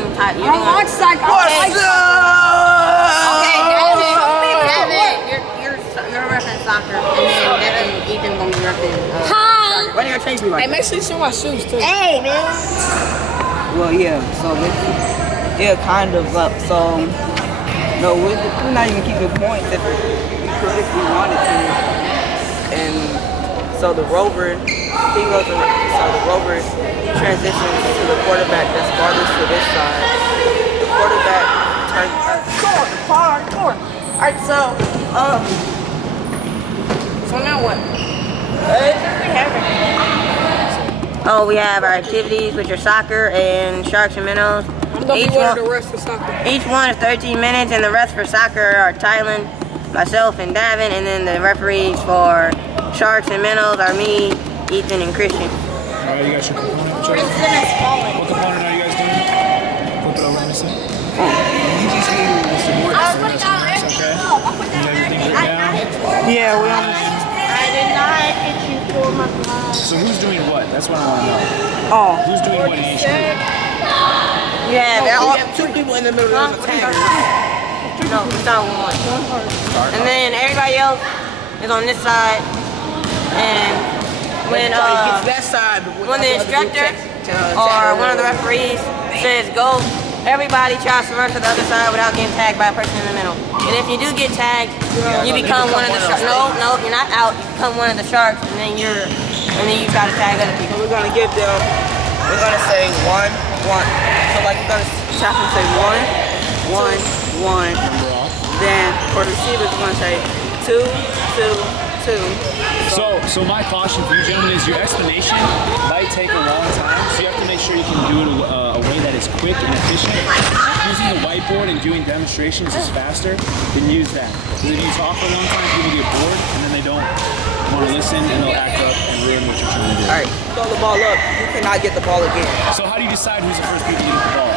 doing type. I don't watch soccer. Okay, Devin, you're repping soccer, and then Devin, Ethan gonna be repping. Why do you change me like that? Hey, make sure you show my shoes too. Hey, man. Well, yeah. So kind of up. So no, we're not even keeping points if we could if we wanted to. And so the Rover, the Rover transitions to the quarterback that's farthest to this side. The quarterback turns. Come on. Alright, so now what? Oh, we have our activities, which are soccer and sharks and minnows. I'm gonna be one of the rest for soccer. Each one is 13 minutes, and the rest for soccer are Tylen, myself, and Davin, and then the referees for sharks and minnows are me, Ethan, and Christian. Alright, you guys should component. What Princeton has fallen. component are you guys doing? Flip it over, let me see. You just need to work for the rest of this, okay? You have everything written down? Yeah, we on. I did not hit you for my class. So who's doing what? That's what I want to know. Oh. Who's doing what in each group? Yeah, We have two people in the middle of the tag. No, we start with one. And then everybody else is on this side. And when that side, when the instructor or one of the referees says go, everybody tries to run to the other side without getting tagged by a person in the middle. And if you do get tagged, you become one of the sharks. No, you're not out. You become one of the sharks, and then you try to tag other people. we're gonna give them. We're gonna say one. So like we're gonna tap and say one. Then for the receivers, we're gonna say two. So my caution for you gentlemen is your explanation might take a long time, so you have to make sure you can do it a way that is quick and efficient. Using the whiteboard and doing demonstrations is faster, then use that. Because if you talk for a long time, people get bored and then they don't want to listen and they'll act up and ruin what you're trying to do. Alright, throw the ball up. You cannot get the ball again. So how do you decide who's the first people to get the ball?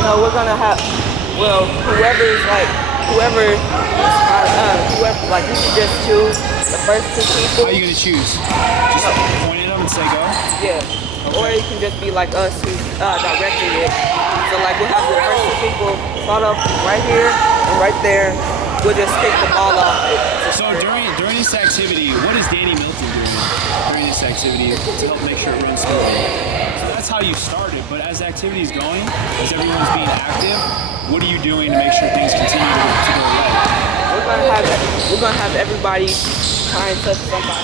No, we're gonna have. Well, whoever, like you should just choose the first two people. How are you going to choose? Just point at them and say go? Yeah. Or it can just be like us who directed it. So like we'll have the first two people start up right here and right there. We'll just kick the ball off. So during this activity, what is Danny Milton doing during this activity to help make sure it runs smoothly? So that's how you started, but as the activity is going, as everyone's being active, what are you doing to make sure things continue to go right? We're gonna have everybody try and touch somebody.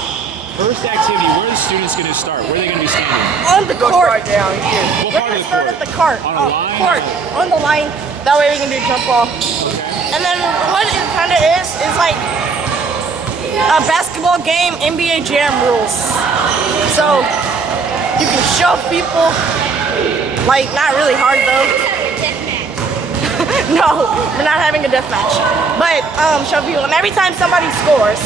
First activity, where are the students going to start? Where are they going to be standing? On the court. Right down here. What part of the Start court? at the cart. On a line? Court. On the line. That way we can do jump ball. Okay. And then what it kind of is like a basketball game, NBA Jam rules. So you can shove people, like not really hard though. No, we're not having a death match. But shove people, and every time somebody scores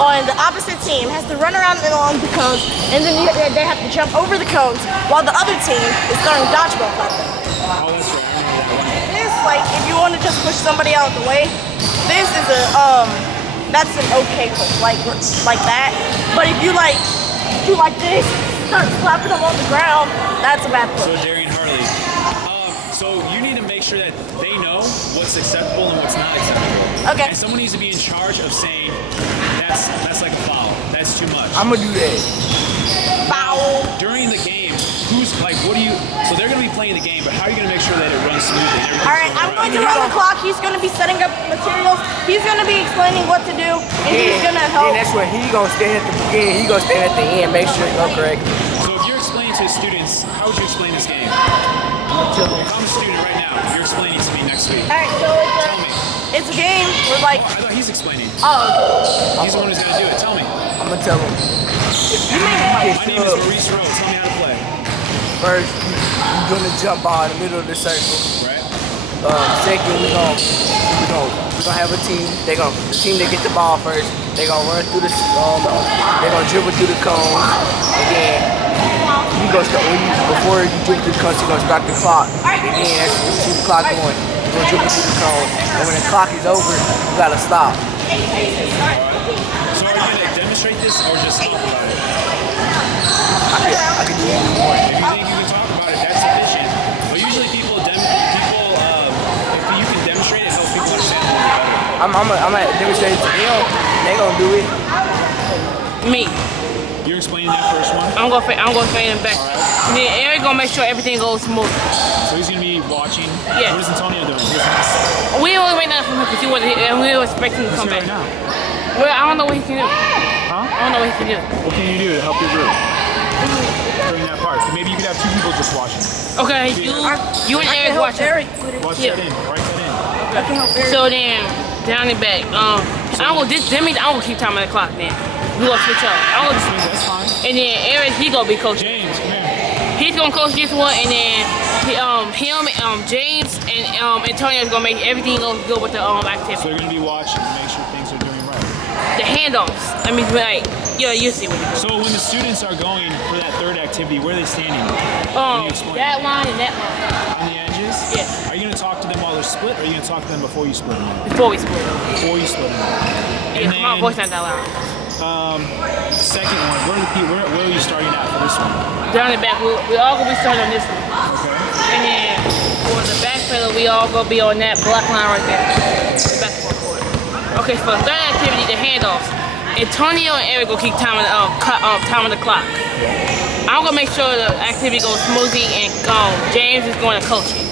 on the opposite team has to run around and along the cones, and then they have to jump over the cones while the other team is throwing dodgeball at them. Oh, that's right. This, like, if you want to just push somebody out of the way, this is that's an okay push, like that. But if you do like this, start slapping them on the ground, that's a bad So push. Darian Harley, so you need to make sure that they know what's acceptable and what's not acceptable. Okay. And someone needs to be in charge of saying that's like a foul. That's too much. I'm gonna do that. Foul. During the game, so they're going to be playing the game, but how are you going to make sure that it runs smoothly? All right, I'm going to run the clock. He's going to be setting up materials. He's going to be explaining what to do, and he's going to help. Then that's when he gonna stand at the beginning. He gonna stand at the end, make sure it's correct. So if you're explaining to students, how would you explain this game? I'm If I'm a student right now, you're explaining to me next week. All right, so Tell me. it's a game. We're like, I thought he's explaining. oh, He's the one who's going to do it. Tell me. I'm gonna tell him. you make it. My name is Maurice Rowe. Tell me how to play. First, you're gonna jump ball in the middle of the circle. Right? Second, we're gonna have a team. The team that gets the ball first, they gonna run through they gonna dribble through the cones, and then you go start before you dribble through the cones, you gonna start the clock. And then as you see the clock going, you're gonna dribble through the cones, and when the clock is over, you gotta stop. So are you going to demonstrate this or just talk about it? I can do even more. If you think you can talk about it, that's sufficient. But you I'm gonna demonstrate it to them. They gonna do it. Me. You're explaining that first one. I'm gonna explain it back. Alright. Then Eric gonna make sure everything goes smooth. So he's gonna be watching. Yes. What is Antonio doing? Business. We only wait nothing from him because we were expecting him to come What's he back. right now? Well, I don't know what he can do. Huh? I don't know what he can do. What can you do to help your group during that part? Maybe you could have 2 people just watching. Okay, you and Eric watch it. Watch Yeah. that in. Write that in. So then, down and back. I'm gonna keep time on the clock then. We gonna switch up. That's fine. And then Eric, he gonna be coaching. James, come here. He's gonna coach this one, and then James and Antonio's gonna make everything go good with the So activity. they're gonna be watching to make sure things are doing right. The handoffs. I mean, like, yeah, you see what it is. So when the students are going for that third activity, where are they standing? Can you explain? That line and that line. On the edges? Yes. Are you gonna talk to them while they're split, or are you gonna talk to them before you split them? Before we split. Before you split them. Yeah, my voice not that loud. Second one, where are you starting at for this one? Down and back, we all gonna be starting on this one. Okay. And then for the back pedal, we all gonna be on that black line right there. The basketball court. Okay, for the third activity, the handoffs. Antonio and Eric will keep time on the clock. I'm gonna make sure the activity goes smoothly, and James is going to coach it.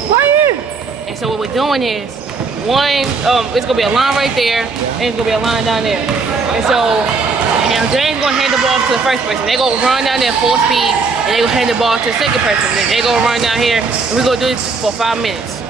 And so what we're doing is it's gonna be a line right there, and it's gonna be a line down there. And so James gonna hand the ball to the first person. They gonna run down there full speed, and they gonna hand the ball to the second person. Then they gonna run down here, and we're gonna do this for 5 minutes.